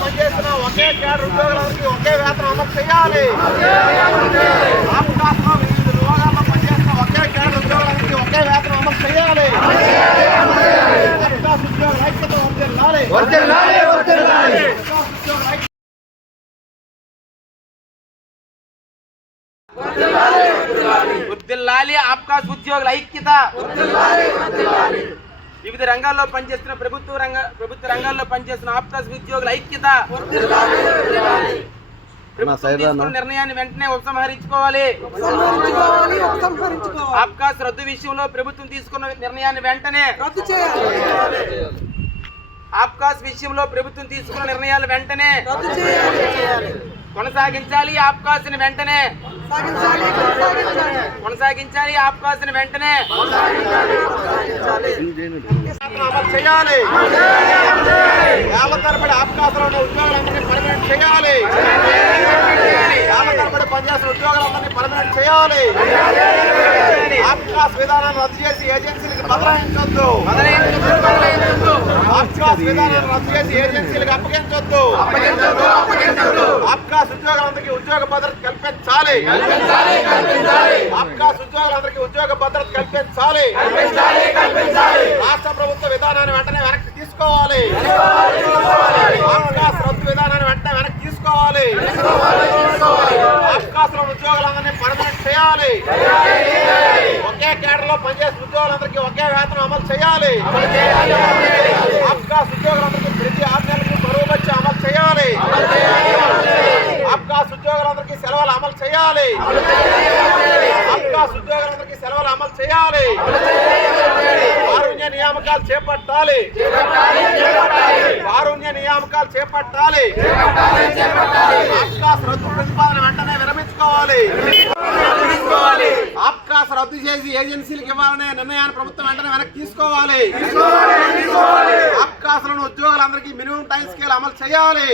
పనిచేసిన ఒకే క్యాడర్ ఉద్యోగులందరికీ ఒకే వేతనం అమలు చేయాలి. ఆప్కాస్లో వివిధ విభాగాల్లో పనిచేసిన ఒకే క్యాడర్ ఉద్యోగులందరికీ ఒకే వేతనం అమలు చేయాలి. ఉద్యోగుల ఐక్యత వర్ధిల్లాలి. ఆప్కాస్ ఉద్యోగుల ఐక్యత వివిధ రంగాల్లో పనిచేస్తున్న ప్రభుత్వ రంగ ప్రభుత్వ రంగాల్లో పనిచేస్తున్న ఆప్కాస్ ఉద్యోగుల ఐక్యత ప్రభుత్వం తీసుకున్న నిర్ణయాన్ని వెంటనే ఉపసంహరించుకోవాలి. ఆప్కాస్ రద్దు విషయంలో ప్రభుత్వం తీసుకున్న నిర్ణయాన్ని వెంటనే రద్దు చేయాలి. ఆప్కాస్ విషయంలో ప్రభుత్వం తీసుకున్న నిర్ణయాలు వెంటనే రద్దు చేయాలి. కొనసాగించాలి. ఆప్కాస్ని వెంటనే కొనసాగించాలి ఆప్కాస్ని వెంటనే. అమలు చేయాలి. ఏళ్ళ తరబడి ఆప్కాస్లో ఉన్న ఉద్యోగులందరినీ పర్మనెంట్ చేయాలి. ఏళ్ళ తరబడి పనిచేసిన ఉద్యోగులందరినీ పర్మనెంట్ చేయాలి. ఆప్కాస్ విధానాన్ని రద్దు చేసి ఏజెన్సీలకు బదలాయించొద్దు. ఆప్కాస్ విధానాన్ని రద్దు చేసి ఏజెన్సీలకు అప్పగించొద్దు. ఆప్కాస్ ఉద్యోగులందరికీ ఉద్యోగ భద్రత కల్పించాలి. ఆప్కాస్ ఉద్యోగులందరికీ ఉద్యోగ భద్రత కల్పించాలి. రాష్ట్ర ప్రభుత్వ విధానాన్ని వెంటనే వెనక్కి తీసుకోవాలి. ఆప్కాస్ రద్దు విధానాన్ని వెంటనే వెనక్కి తీసుకోవాలి. లో ఉద్యోగులందరినీ పర్మనెంట్ చేయాలి. ఒకే కేడర్లో పనిచేసే ఉద్యోగులందరికీ ఒకే వేతనం అమలు చేయాలి ఆప్కాస్ ఉద్యోగులందరికీ ప్రతి ఆరు నెలలకు బరువు వచ్చి అమలు చేయాలి ఆప్కాస్ ఉద్యోగులందరికీ సెలవులు అమలు చేయాలి ఆప్కాస్ ఉద్యోగులందరికీ సెలవులు అమలు చేయాలి. కారుణ్య నియామకాలు చేపట్టాలి. కారుణ్య నియామకాలు చేపట్టాలి. ఆప్కాస్ రద్దు ప్రతిపాదన వెంటనే విరమించుకోవాలి. ఆప్కాస్ రద్దు చేసి ఏజెన్సీలకు ఇవ్వాలనే నిర్ణయాన్ని ప్రభుత్వం వెంటనే వెనక్కి తీసుకోవాలి. ఆప్కాస్లను ఉద్యోగులందరికీ మినిమం టైం స్కేల్ అమలు చేయాలి.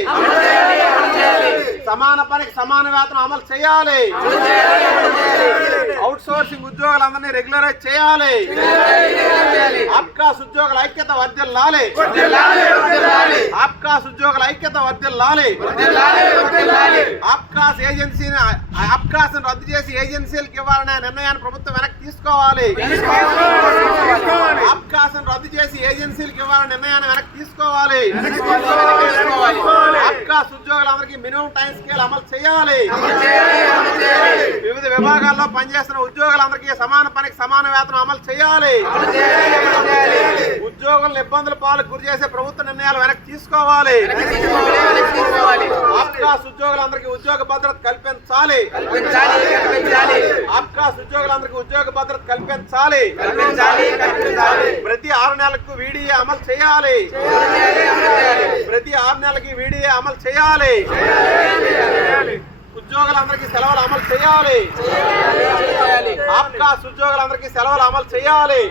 సమాన పనికి సమాన వేతనం అమలు చేయాలి. అవుట్ సోర్సింగ్ ఉద్యోగులందరినీ రెగ్యులరైజ్ చేయాలి. ఆప్కాస్ ఉద్యోగుల ఐక్యత వర్ధిల్లాలి. ఆప్కాస్ ఉద్యోగుల ఐక్యత వర్ధిల్లాలి. ఆప్కాస్ ఏజెన్సీని ఆప్కాస్ రద్దు చేసి ఏజెన్సీలకు ఇవ్వాలనే నిర్ణయాన్ని ప్రభుత్వం వెనక్కి తీసుకోవాలి. ఆప్కాస్ రద్దు చేసి ఏజెన్సీలకు ఇవ్వాలనే నిర్ణయాన్ని వెనక్కి తీసుకోవాలి. ఆప్కాస్ ఉద్యోగులందరికీ మినిమం టైం స్కేల్ అమలు చేయాలి. వివిధ విభాగాల్లో పనిచేస్తున్న ఉద్యోగులందరికీ సమాన పనికి సమాన వేతనం అమలు చేయాలి. ఉద్యోగులను ఇబ్బందుల పాలకు గురి చేసే ప్రభుత్వ నిర్ణయాలు వెనక్కి తీసుకోవాలి. ఆప్కాస్ ఉద్యోగులందరికీ ఉద్యోగ భద్రత కల్పించాలి. ఆప్కాస్ ఉద్యోగులందరికీ ఉద్యోగ భద్రత కల్పించాలి. ప్రతి ఆరు నెలలకు వీడియో అమలు చేయాలి. ప్రతి ఆరు నెలలకి వీడియో అమలు చేయాలి. ఉద్యోగులందరికీ సెలవులు అమలు చేయాలి. ఆప్కాస్ ఉద్యోగులందరికీ సెలవులు అమలు చేయాలి.